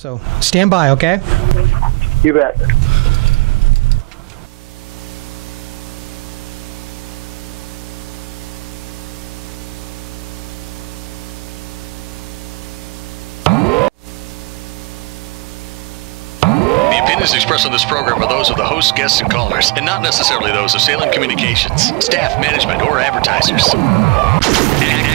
So stand by, okay? You bet. The opinions expressed on this program are those of the host, guests, and callers, and not necessarily those of Salem Communications, staff, management, or advertisers.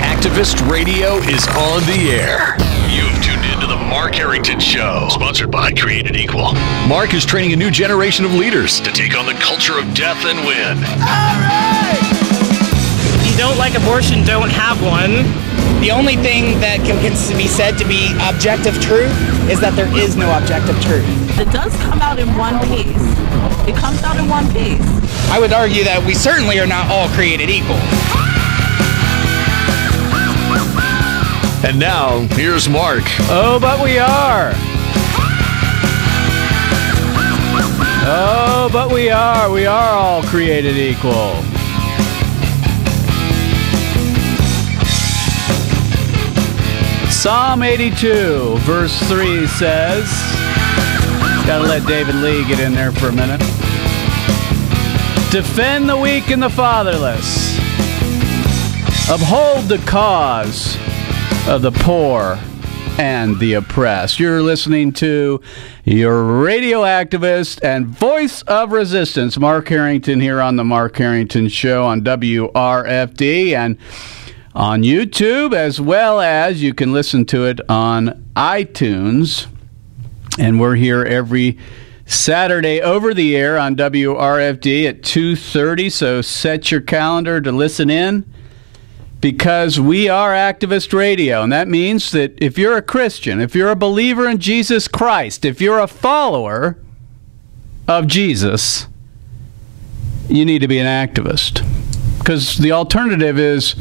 Activist Radio is on the air. You have tuned in to the Mark Harrington Show, sponsored by Created Equal. Mark is training a new generation of leaders to take on the culture of death and win. All right! If you don't like abortion, don't have one. The only thing that can be said to be objective truth is that there is no objective truth. It does come out in one piece. It comes out in one piece. I would argue that we certainly are not all created equal. And now, here's Mark. Oh, but we are. Oh, but we are. We are all created equal. Psalm 82, verse 3 says, gotta let David Lee get in there for a minute. Defend the weak and the fatherless. Uphold the cause of the poor and the oppressed. You're listening to your radio activist and voice of resistance, Mark Harrington, here on the Mark Harrington Show on WRFD and on YouTube, as well as you can listen to it on iTunes. And we're here every Saturday over the air on WRFD at 2:30, so set your calendar to listen in, because we are activist radio, and that means that if you're a Christian, if you're a believer in Jesus Christ, if you're a follower of Jesus, you need to be an activist, because the alternative is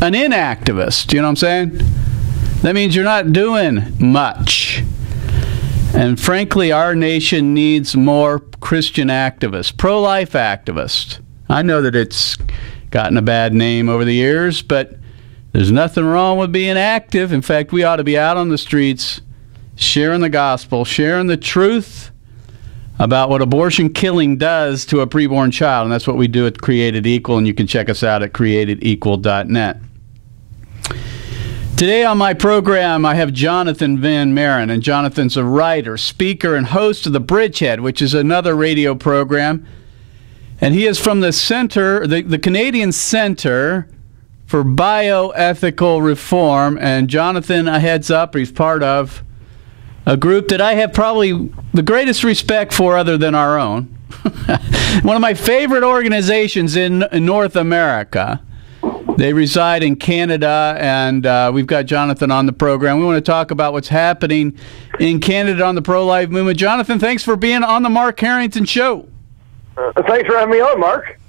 an inactivist. You know what I'm saying? That means you're not doing much. And frankly, our nation needs more Christian activists, pro-life activists. I know that it's gotten a bad name over the years, but there's nothing wrong with being active. In fact, we ought to be out on the streets sharing the gospel, sharing the truth about what abortion killing does to a preborn child. And that's what we do at Created Equal, and you can check us out at createdequal.net. Today on my program, I have Jonathan Van Maren, and Jonathan's a writer, speaker, and host of The Bridgehead, which is another radio program. And he is from the Center, the Canadian Center for Bioethical Reform. And Jonathan, a heads up, he's part of a group that I have probably the greatest respect for other than our own. One of my favorite organizations in North America. They reside in Canada, and we've got Jonathan on the program. We want to talk about what's happening in Canada on the pro-life movement. Jonathan, thanks for being on the Mark Harrington Show. Thanks for having me on, Mark.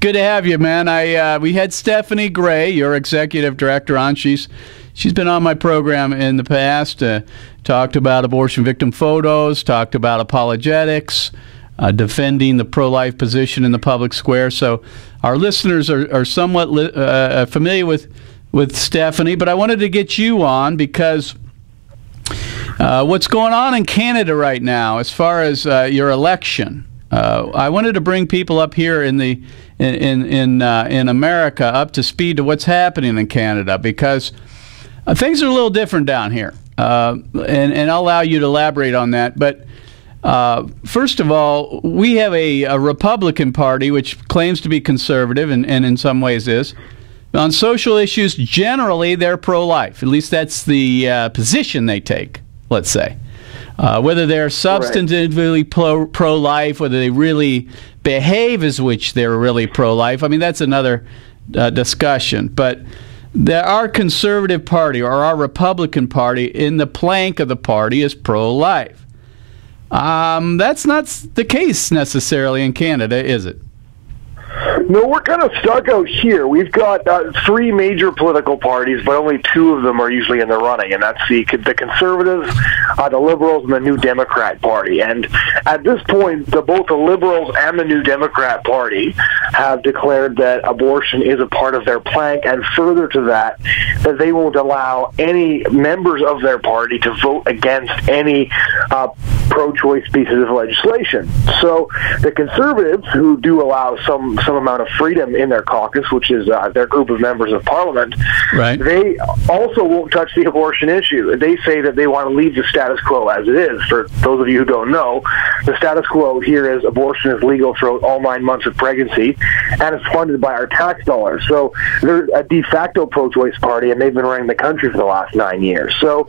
Good to have you, man. We had Stephanie Gray, your executive director, on. She's been on my program in the past, talked about abortion victim photos, talked about apologetics, defending the pro-life position in the public square. So our listeners are somewhat familiar with Stephanie, but I wanted to get you on because what's going on in Canada right now as far as your election. I wanted to bring people up here in America up to speed to what's happening in Canada, because things are a little different down here, and I'll allow you to elaborate on that. But first of all, we have a Republican Party which claims to be conservative and in some ways is. On social issues, generally they're pro-life. At least that's the position they take, let's say. Whether they're substantively pro-life, whether they really behave as which they're really pro-life, I mean, that's another discussion. But our conservative party, or our Republican Party, in the plank of the party is pro-life. That's not the case necessarily in Canada, is it? No, we're kind of stuck out here. We've got 3 major political parties, but only 2 of them are usually in the running, and that's the Conservatives, the Liberals, and the New Democrat Party. And at this point, both the Liberals and the New Democrat Party have declared that abortion is a part of their plank, and further to that, that they won't allow any members of their party to vote against any pro-choice pieces of legislation. So the Conservatives, who do allow some amount of freedom in their caucus, which is their group of members of Parliament, right, they also won't touch the abortion issue. They say that they want to leave the status quo as it is. For those of you who don't know, the status quo here is abortion is legal throughout all 9 months of pregnancy, and it's funded by our tax dollars. So they're a de facto pro-choice party, and they've been running the country for the last 9 years. So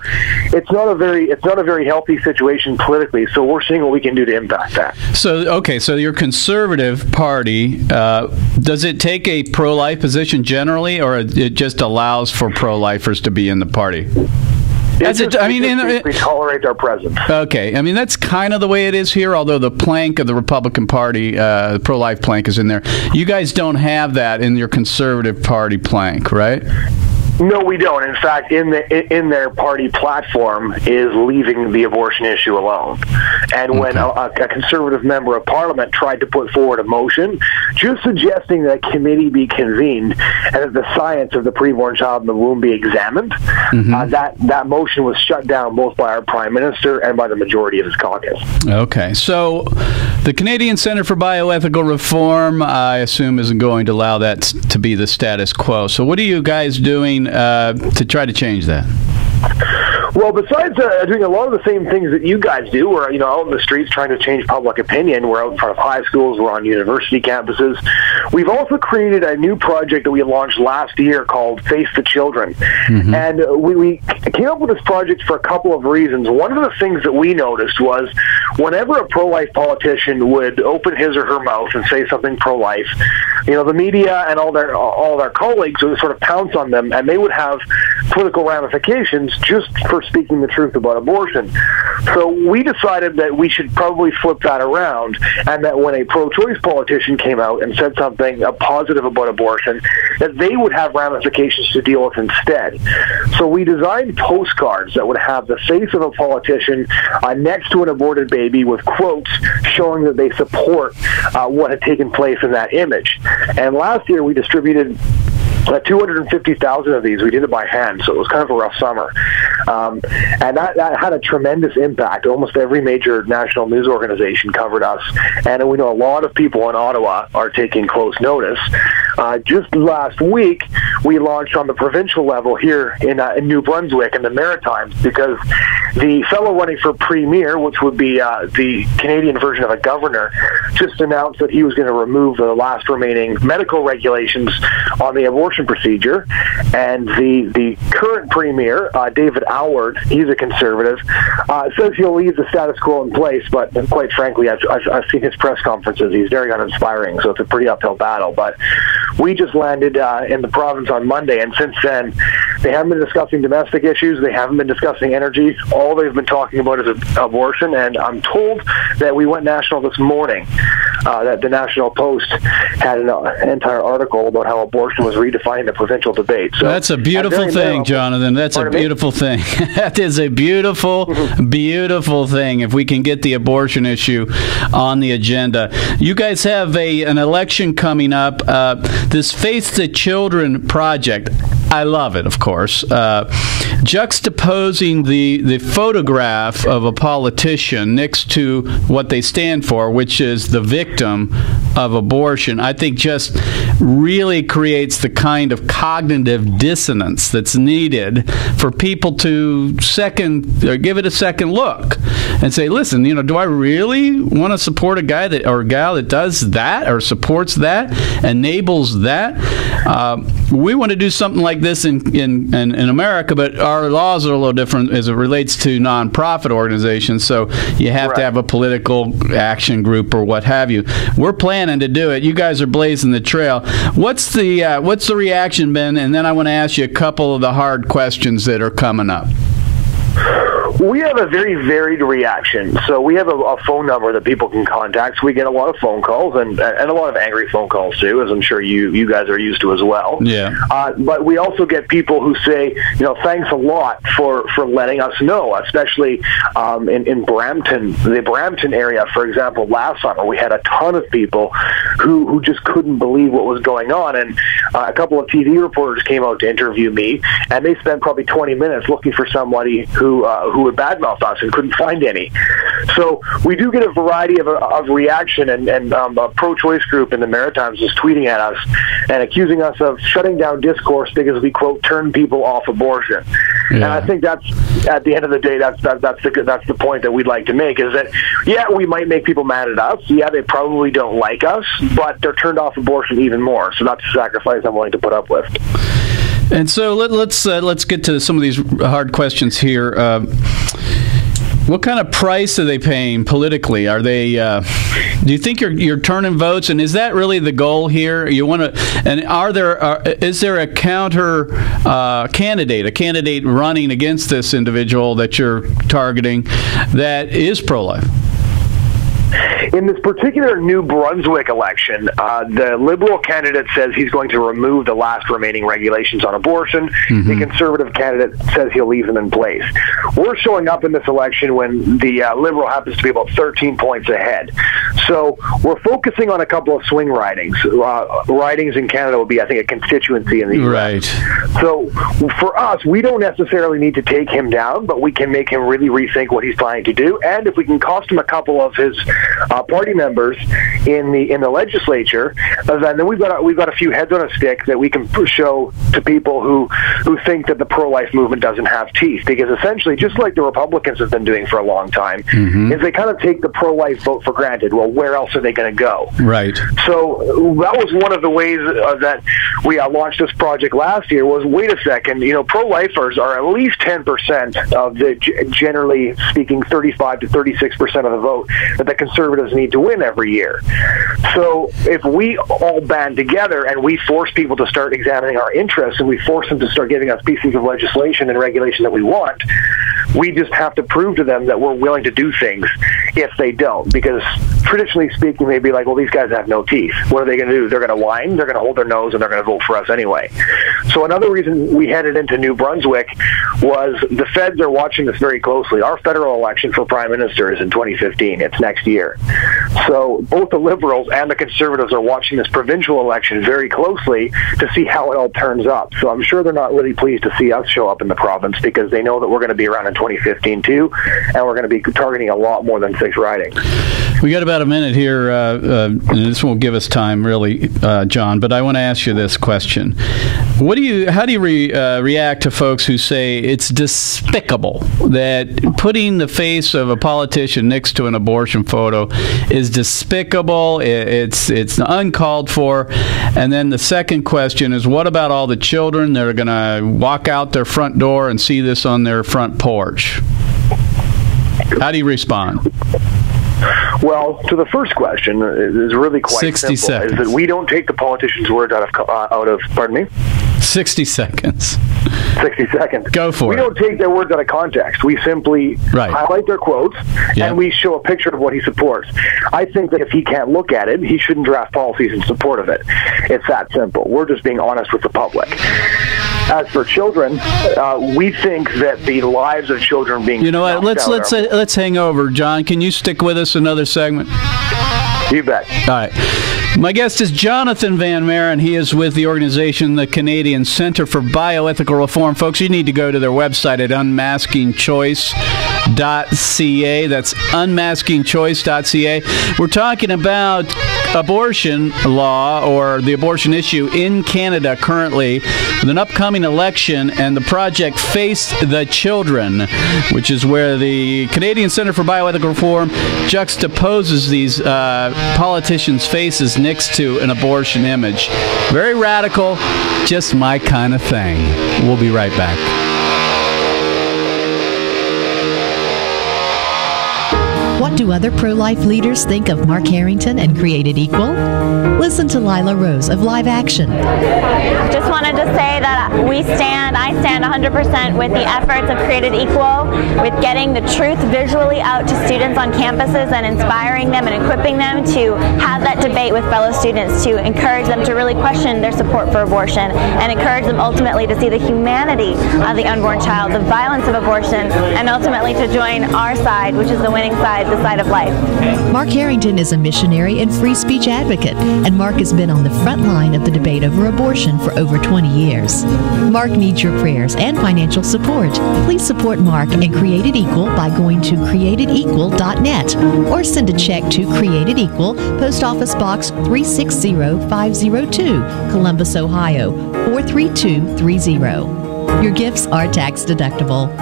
it's not a very healthy situation politically. So we're seeing what we can do to impact that. So okay, so your Conservative Party, does it take a pro-life position generally, or it just allows for pro-lifers to be in the party? We tolerate our presence. Okay, I mean, that's kind of the way it is here, although the plank of the Republican Party, the pro-life plank, is in there. You guys don't have that in your Conservative Party plank, right? No, we don't. In fact, in their party platform is leaving the abortion issue alone. And when a Conservative member of Parliament tried to put forward a motion just suggesting that a committee be convened and that the science of the preborn child in the womb be examined, that motion was shut down both by our Prime Minister and by the majority of his caucus. Okay. So the Canadian Centre for Bioethical Reform, I assume, isn't going to allow that to be the status quo. So what are you guys doing to try to change that? Well, besides doing a lot of the same things that you guys do, we're out in the streets trying to change public opinion. We're out in front of high schools. We're on university campuses. We've also created a new project that we launched last year called Face the Children. And we came up with this project for a couple of reasons. One of the things that we noticed was whenever a pro-life politician would open his or her mouth and say something pro-life, the media and all their colleagues would sort of pounce on them, and they would have political ramifications just for speaking the truth about abortion. So we decided that we should probably flip that around, and that when a pro-choice politician came out and said something positive about abortion, that they would have ramifications to deal with instead. So we designed postcards that would have the face of a politician next to an aborted baby with quotes showing that they support what had taken place in that image. And last year we distributed 250,000 of these. We did it by hand, so it was kind of a rough summer. And that had a tremendous impact. Almost every major national news organization covered us, and we know a lot of people in Ottawa are taking close notice. Just last week, we launched on the provincial level here in New Brunswick in the Maritimes, because the fellow running for premier, which would be the Canadian version of a governor, just announced that he was going to remove the last remaining medical regulations on the abortion procedure. And the current premier, David Howard, he's a Conservative, says he'll leave the status quo in place, but quite frankly, I've seen his press conferences. He's very uninspiring, so it's a pretty uphill battle. But we just landed in the province on Monday, and since then, they haven't been discussing domestic issues. They haven't been discussing energy. All they've been talking about is abortion, and I'm told that we went national this morning, that the National Post had an entire article about how abortion was redefining the provincial debate. So that's a beautiful thing, Jonathan. That's a beautiful thing. That is a beautiful, beautiful thing if we can get the abortion issue on the agenda. You guys have an election coming up. This Face the Children project, I love it, of course. Juxtaposing the photograph of a politician next to what they stand for, which is the victim of abortion, I think just really creates the kind of cognitive dissonance that's needed for people to give it a second look and say, listen, do I really want to support a guy or a gal that does that or supports that, enables that? We want to do something like this in America, but our laws are a little different as it relates to nonprofit organizations, so you have to have a political action group or what have you. We're planning to do it. You guys are blazing the trail. What's the reaction been? And then I want to ask you a couple of the hard questions that are coming up. We have a very varied reaction. So we have a phone number that people can contact. So we get a lot of phone calls and a lot of angry phone calls too, as I'm sure you guys are used to as well. Yeah. But we also get people who say, thanks a lot for letting us know, especially in Brampton, the Brampton area, for example. Last summer, we had a ton of people who just couldn't believe what was going on, and a couple of TV reporters came out to interview me, and they spent probably 20 minutes looking for somebody who would badmouth us and couldn't find any. So we do get a variety of reaction, and a pro-choice group in the Maritimes is tweeting at us and accusing us of shutting down discourse because we, quote, turn people off abortion. Yeah. And I think that's, at the end of the day, that's the point that we'd like to make, is that, yeah, we might make people mad at us. Yeah, they probably don't like us, but they're turned off abortion even more. So that's a sacrifice I'm willing to put up with. And so let's get to some of these hard questions here. What kind of price are they paying politically? Are they? Do you think you're turning votes? And is that really the goal here? You want to? And is there a counter candidate, a candidate running against this individual that you're targeting that is pro-life? In this particular New Brunswick election, the Liberal candidate says he's going to remove the last remaining regulations on abortion. Mm-hmm. The Conservative candidate says he'll leave them in place. We're showing up in this election when the Liberal happens to be about 13 points ahead. So we're focusing on a couple of swing ridings. Ridings in Canada would be, I think, a constituency in the U.S. Right. So for us, we don't necessarily need to take him down, but we can make him really rethink what he's planning to do. And if we can cost him a couple of his party members in the legislature, then we've got a few heads on a stick that we can show to people who think that the pro-life movement doesn't have teeth. Because essentially, just like the Republicans have been doing for a long time, mm-hmm. is they kind of take the pro-life vote for granted. Well, where else are they going to go? Right. So that was one of the ways that we launched this project last year. Was, wait a second, pro-lifers are at least 10% of the, generally speaking, 35 to 36% of the vote that the Conservatives need to win every year. So if we all band together and we force people to start examining our interests, and we force them to start giving us pieces of legislation and regulation that we want, we just have to prove to them that we're willing to do things if they don't. Because traditionally speaking, they'd be like, well, these guys have no teeth. What are they going to do? They're going to whine, they're going to hold their nose, and they're going to vote for us anyway. So another reason we headed into New Brunswick was the feds are watching this very closely. Our federal election for Prime Minister is in 2015. It's next year. So both the Liberals and the Conservatives are watching this provincial election very closely to see how it all turns up. So I'm sure they're not really pleased to see us show up in the province, because they know that we're going to be around in 2015 too, and we're going to be targeting a lot more than 6 ridings. We got about a minute here, and this won't give us time really, John, but I want to ask you this question. How do you react to folks who say it's despicable that putting the face of a politician next to an abortion photo is despicable, it's uncalled for? And then the second question is, what about all the children that are going to walk out their front door and see this on their front porch? How do you respond? Well, to the first question, is really quite 60 simple. seconds. Is that we don't take the politicians' words out of pardon me? 60 seconds. 60 seconds. Go for it. We don't take their words out of context. We simply highlight their quotes, and we show a picture of what he supports. I think that if he can't look at it, he shouldn't draft policies in support of it. It's that simple. We're just being honest with the public. As for children, we think that the lives of children being... You know what? Let's hang over. John, can you stick with us another segment? You bet. All right. My guest is Jonathan Van Maren. He is with the organization, the Canadian Centre for Bioethical Reform. Folks, you need to go to their website at unmaskingchoice.ca. That's unmaskingchoice.ca. We're talking about abortion law, or the abortion issue in Canada currently, with an upcoming election, and the project Face the Children, which is where the Canadian Centre for Bioethical Reform juxtaposes these politicians' faces next to an abortion image. Very radical, just my kind of thing. We'll be right back. What Do other pro-life leaders think of Mark Harrington and Created Equal? Listen to Lila Rose of Live Action. Just wanted to say that I stand 100% with the efforts of Created Equal, with getting the truth visually out to students on campuses and inspiring them and equipping them to have that debate with fellow students, to encourage them to really question their support for abortion and encourage them ultimately to see the humanity of the unborn child, the violence of abortion, and ultimately to join our side, which is the winning side, the side of life. Mark Harrington is a missionary and free speech advocate, and Mark has been on the front line of the debate over abortion for over 20 years. Mark needs your prayers and financial support. Please support Mark and Created Equal by going to createdequal.net or send a check to Created Equal, Post Office Box 360502, Columbus, Ohio 43230. Your gifts are tax deductible.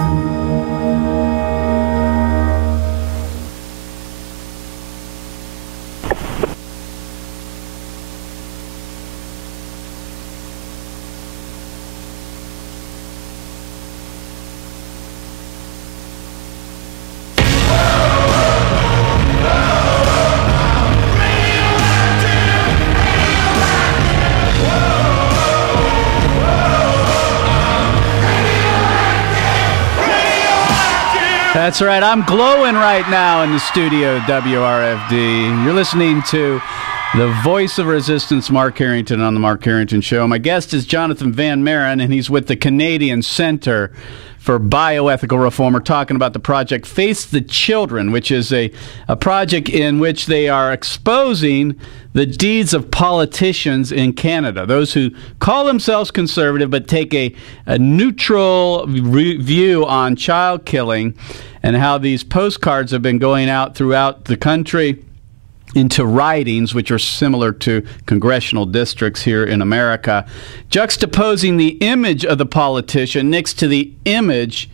That's right. I'm glowing right now in the studio, WRFD. You're listening to the voice of resistance, Mark Harrington, on the Mark Harrington Show. My guest is Jonathan Van Maren, and he's with the Canadian Center for Bioethical Reform. We're talking about the project Face the Children, which is a project in which they are exposing the deeds of politicians in Canada, those who call themselves conservative but take a neutral view on child killing, and how these postcards have been going out throughout the country into ridings, which are similar to congressional districts here in America, juxtaposing the image of the politician next to the image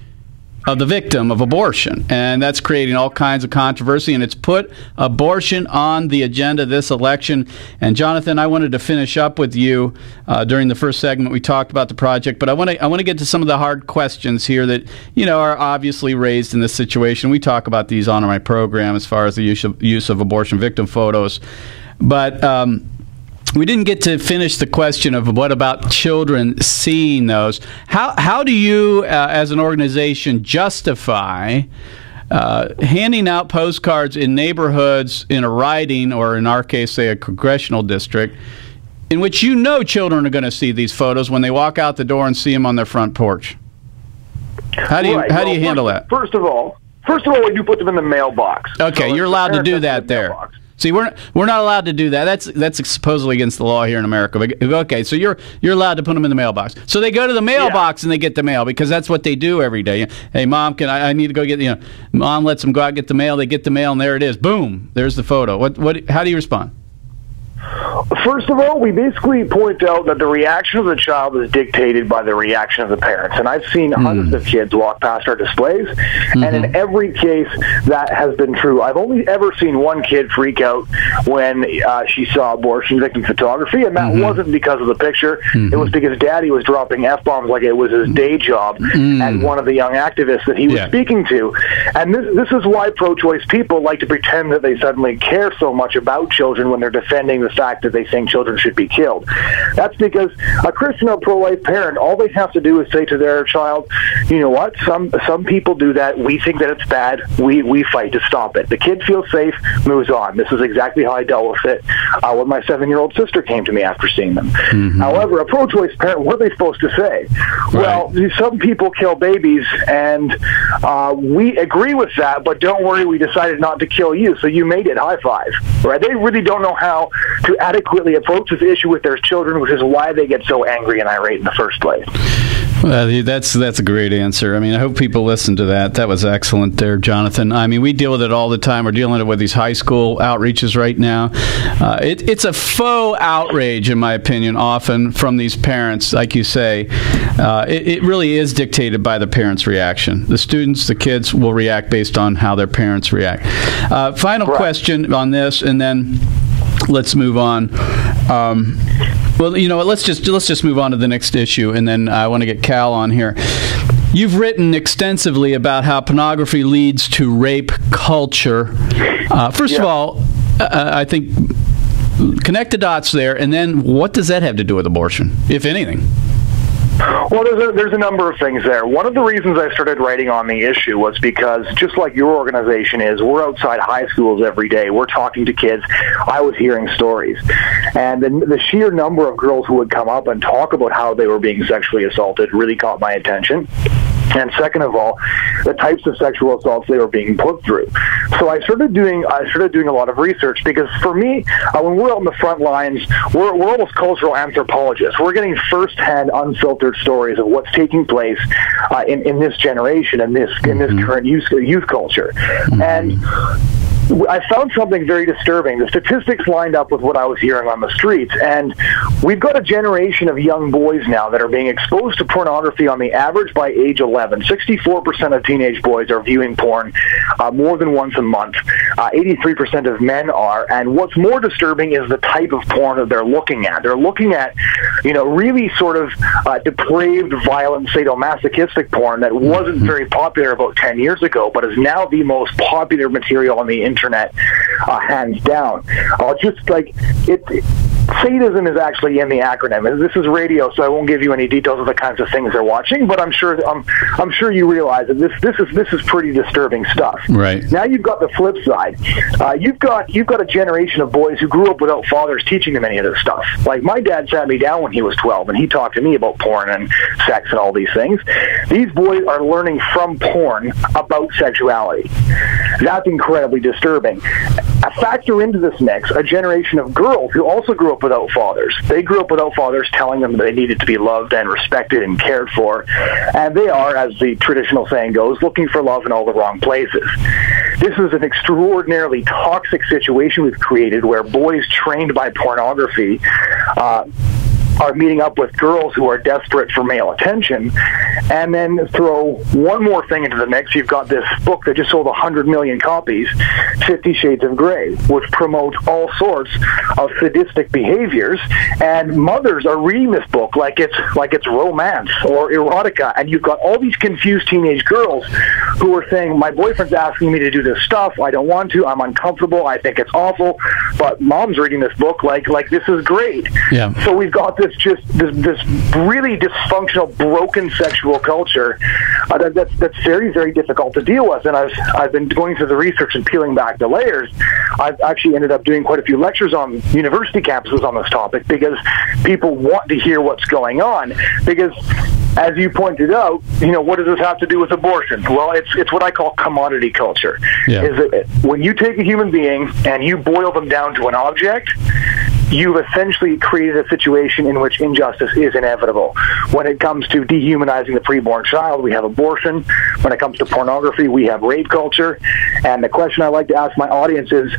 of the victim of abortion. And that's creating all kinds of controversy, and it's put abortion on the agenda this election. And Jonathan, I wanted to finish up with you during the first segment. We talked about the project, but I want to get to some of the hard questions here that, you know, are obviously raised in this situation. We talk about these on my program as far as the use of abortion victim photos. But we didn't get to finish the question of what about children seeing those. How do you, as an organization, justify handing out postcards in neighborhoods in a riding, or in our case, say, a congressional district, in which you know children are going to see these photos when they walk out the door and see them on their front porch? How do you handle that? First of all, we do put them in the mailbox. Okay, so you're allowed to do that there. Mailbox. See, we're not allowed to do that. That's supposedly against the law here in America. But, okay, so you're allowed to put them in the mailbox. So they go to the mailbox and they get the mail, because that's what they do every day. Hey, Mom, I need to go get, Mom lets them go out and get the mail. They get the mail, and there it is. Boom, there's the photo. How do you respond? First of all, we basically point out that the reaction of the child is dictated by the reaction of the parents. And I've seen hundreds of kids walk past our displays, and in every case that has been true. I've only ever seen one kid freak out when she saw abortion victim photography, and that wasn't because of the picture. It was because Daddy was dropping F-bombs like it was his day job at one of the young activists that he was speaking to. And this is why pro-choice people like to pretend that they suddenly care so much about children when they're defending the fact that they think children should be killed. That's because a Christian or pro-life parent, all they have to do is say to their child, you know what, some people do that, we think that it's bad, we fight to stop it. The kid feels safe, moves on. This is exactly how I dealt with it when my 7-year-old sister came to me after seeing them. However, a pro-choice parent, what are they supposed to say? Right. Well, some people kill babies, and we agree with that, but don't worry, we decided not to kill you, so you made it, high five. Right? They really don't know how to adequately approach this issue with their children, which is why they get so angry and irate in the first place. Well, that's a great answer. I mean, I hope people listen to that. That was excellent there, Jonathan. I mean, we deal with it all the time. We're dealing with these high school outreaches right now. It's a faux outrage, in my opinion, often from these parents. Like you say, it really is dictated by the parents' reaction. The students, the kids will react based on how their parents react. Final question on this, and then let's move on. Well, you know what? Let's just move on to the next issue, and then I want to get Cal on here. You've written extensively about how pornography leads to rape culture. First of all, I think connect the dots there, and then what does that have to do with abortion, if anything? Well, there's a number of things there. One of the reasons I started writing on the issue was because, just like your organization is, we're outside high schools every day. We're talking to kids. I was hearing stories. And the sheer number of girls who would come up and talk about how they were being sexually assaulted really caught my attention. And second of all, the types of sexual assaults they were being put through. So I started doing a lot of research, because for me, when we're out in the front lines, we're almost cultural anthropologists. We're getting firsthand, unfiltered stories of what's taking place in this generation and this current youth culture. And I found something very disturbing. The statistics lined up with what I was hearing on the streets, and we've got a generation of young boys now that are being exposed to pornography on the average by age 11. 64% of teenage boys are viewing porn more than once a month. 83% of men are, and what's more disturbing is the type of porn that they're looking at. They're looking at, really sort of depraved, violent, sadomasochistic porn that wasn't very popular about 10 years ago, but is now the most popular material on the internet, hands down. Sadism is actually in the acronym. This is radio, so I won't give you any details of the kinds of things they're watching. But I'm sure you realize that this is pretty disturbing stuff. Right. Now you've got the flip side. You've got a generation of boys who grew up without fathers teaching them any of this stuff. Like, my dad sat me down when he was 12, and he talked to me about porn and sex and all these things. These boys are learning from porn about sexuality. That's incredibly disturbing. Factor into this mix a generation of girls who also grew up without fathers. They grew up without fathers telling them that they needed to be loved and respected and cared for, and they are, as the traditional saying goes, looking for love in all the wrong places. This is an extraordinarily toxic situation we've created, where boys trained by pornography are meeting up with girls who are desperate for male attention. And then throw one more thing into the mix. You've got this book that just sold 100 million copies, 50 Shades of Grey, which promotes all sorts of sadistic behaviors. And mothers are reading this book like it's romance or erotica. And you've got all these confused teenage girls who are saying, my boyfriend's asking me to do this stuff. I don't want to. I'm uncomfortable. I think it's awful. But mom's reading this book like this is great. Yeah. So we've got this really dysfunctional, broken sexual culture that's very, very difficult to deal with. And I've been going through the research and peeling back the layers. I've actually ended up doing quite a few lectures on university campuses on this topic, because people want to hear what's going on. Because, as you pointed out, what does this have to do with abortion? Well, it's what I call commodity culture. Yeah. Is that when you take a human being and you boil them down to an object, you've essentially created a situation in which injustice is inevitable. When it comes to dehumanizing the preborn child, we have abortion. When it comes to pornography, we have rape culture. And the question I like to ask my audience is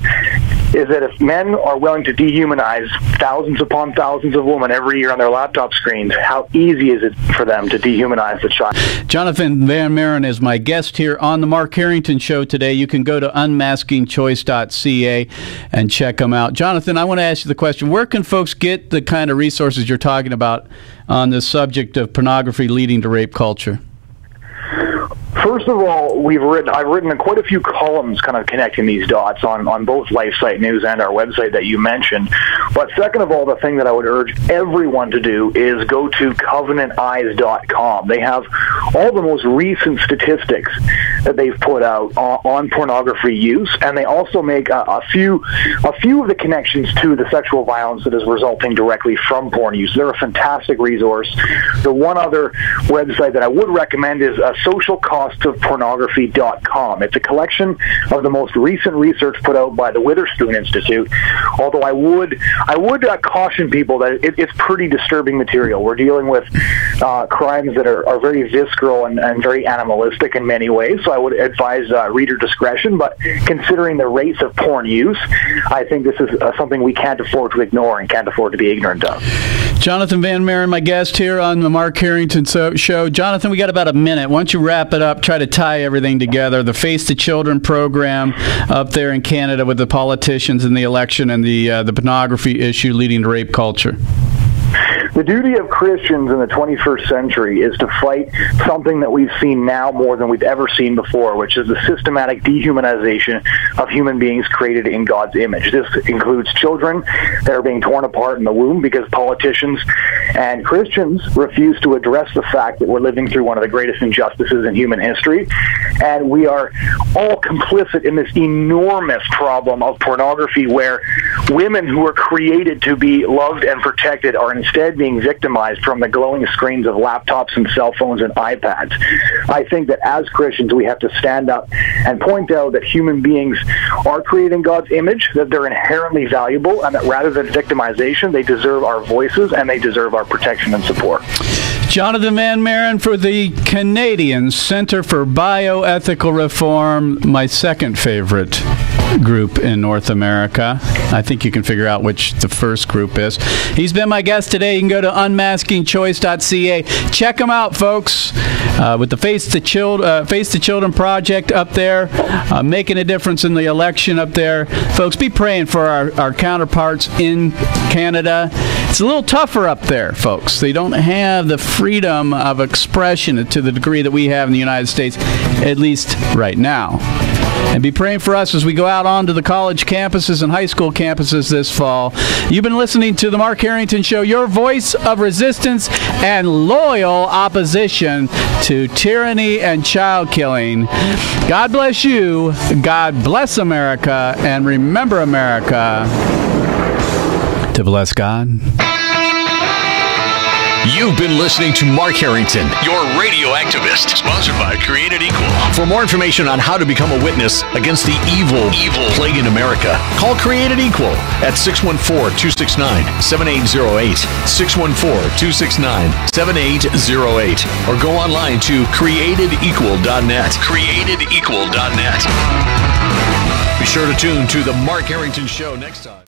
that if men are willing to dehumanize thousands upon thousands of women every year on their laptop screens, how easy is it for them to dehumanize the child? Jonathan Van Maren is my guest here on the Mark Harrington Show today. You can go to unmaskingchoice.ca and check them out. Jonathan, I want to ask you the question, where can folks get the kind of resources you're talking about on the subject of pornography leading to rape culture? First of all, I've written quite a few columns kind of connecting these dots on both LifeSite News and our website that you mentioned. But second of all, the thing that I would urge everyone to do is go to covenanteyes.com. They have all the most recent statistics that they've put out on pornography use, and they also make a few of the connections to the sexual violence that is resulting directly from porn use. They're a fantastic resource. The one other website that I would recommend is socialcostsofpornography.com. It's a collection of the most recent research put out by the Witherspoon Institute, although I would caution people that it's pretty disturbing material. We're dealing with crimes that are very visceral and very animalistic in many ways, so I would advise reader discretion, but considering the rates of porn use, I think this is something we can't afford to ignore and can't afford to be ignorant of. Jonathan Van Maren, my guest here on the Mark Harrington Show. Jonathan, we got about a minute. Why don't you wrap it up, try to tie everything together, the Face the Children program up there in Canada with the politicians and the election and the pornography issue leading to rape culture. The duty of Christians in the 21st century is to fight something that we've seen now more than we've ever seen before, which is the systematic dehumanization of human beings created in God's image. This includes children that are being torn apart in the womb because politicians and Christians refuse to address the fact that we're living through one of the greatest injustices in human history, and we are all complicit in this enormous problem of pornography, where women who are created to be loved and protected are instead being victimized from the glowing screens of laptops and cell phones and iPads. I think that as Christians, we have to stand up and point out that human beings are created in God's image, that they're inherently valuable, and that rather than victimization, they deserve our voices and they deserve our protection and support. Jonathan Van Maren for the Canadian Center for Bioethical Reform, my second favorite group in North America. I think you can figure out which the first group is. He's been my guest today. You can go to unmaskingchoice.ca. Check him out, folks, with the Face the Children project up there, making a difference in the election up there. Folks, be praying for our counterparts in Canada. It's a little tougher up there, folks. They don't have the freedom of expression to the degree that we have in the United States, at least right now. And be praying for us as we go out onto the college campuses and high school campuses this fall. You've been listening to The Mark Harrington Show, your voice of resistance and loyal opposition to tyranny and child killing. God bless you. God bless America. And remember, America, to bless God. You've been listening to Mark Harrington, your radio activist, sponsored by Created Equal. For more information on how to become a witness against the evil plague in America, call Created Equal at 614-269-7808, 614-269-7808, or go online to createdequal.net, createdequal.net. Be sure to tune to The Mark Harrington Show next time.